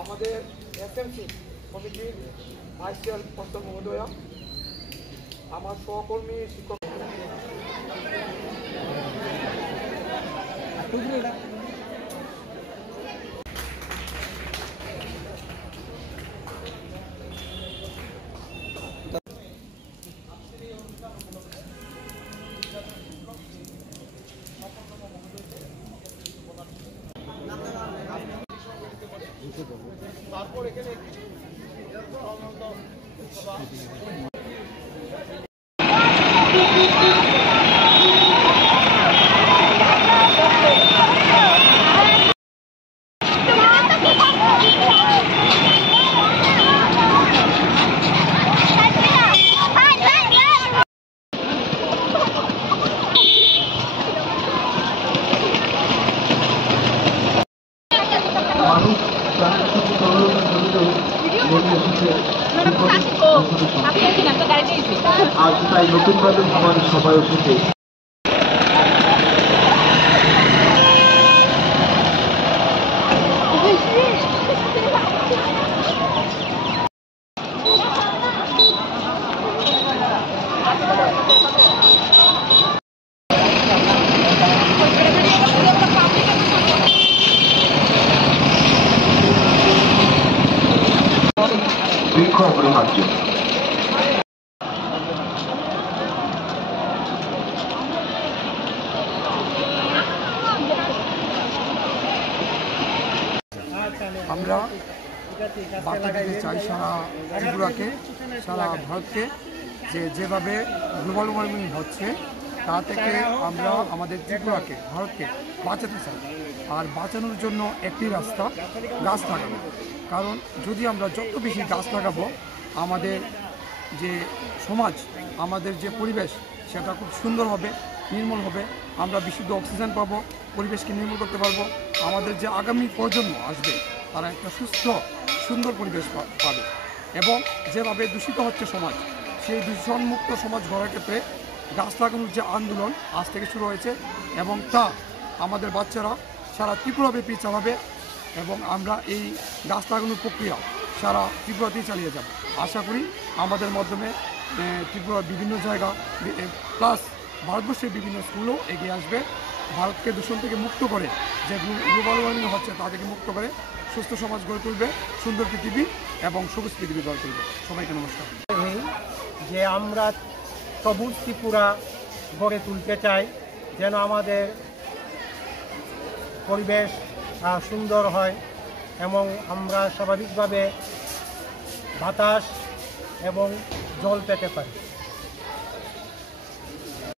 আমাদের এসএমসি কমিটির vice chairperson মহোদয়া, আমার সহকর্মী শিক্ষক তারপর এখানে আজ তাই নতুনভাবে আমার সবাই এসেছে। বৃক্ষ অপরিহার্য। আমরা বার্তা দিতে চাই সারা ত্রিপুরাকে, সারা ভারতকে, যেভাবে গ্লোবাল ওয়ার্মিং হচ্ছে তা থেকে আমরা আমাদের ত্রিপুরাকে, ভারতকে বাঁচাতে চাই। আর বাঁচানোর জন্য একটি রাস্তা, গাছ লাগানো। কারণ যদি আমরা যত বেশি গাছ লাগাবো, আমাদের যে সমাজ, আমাদের যে পরিবেশ, সেটা খুব সুন্দর হবে, নির্মল হবে। আমরা বিশুদ্ধ অক্সিজেন পাবো, পরিবেশকে নির্মল করতে পারবো। আমাদের যে আগামী প্রজন্ম আসবে, তারা একটা সুস্থ সুন্দর পরিবেশ পাবে। এবং যেভাবে দূষিত হচ্ছে সমাজ, সেই দূষণমুক্ত সমাজ গড়ার ক্ষেত্রে গাছ লাগানোর যে আন্দোলন আজ থেকে শুরু হয়েছে, এবং তা আমাদের বাচ্চারা সারা ত্রিপুরাব্যাপী চালাবে। এবং আমরা এই গাছ লাগানোর প্রক্রিয়া সারা ত্রিপুরাতেই চালিয়ে যাব। আশা করি আমাদের মাধ্যমে ত্রিপুরার বিভিন্ন জায়গা প্লাস ভারতবর্ষের বিভিন্ন স্কুলও এগিয়ে আসবে। ভারতকে দূষণ থেকে মুক্ত করে, যে গ্লোবাল ওয়ার্মিং হচ্ছে তা থেকে মুক্ত করে সুস্থ সমাজ গড়ে তুলবে, সুন্দর পৃথিবী এবং সবুজ পৃথিবী গড়ে তুলবে। সবাইকে নমস্কার। যে আমরা সবুজ ত্রিপুরা গড়ে তুলতে চাই, যেন আমাদের পরিবেশ সুন্দর হয় এবং আমরা স্বাভাবিকভাবে বাতাস এবং জল পেতে পারি।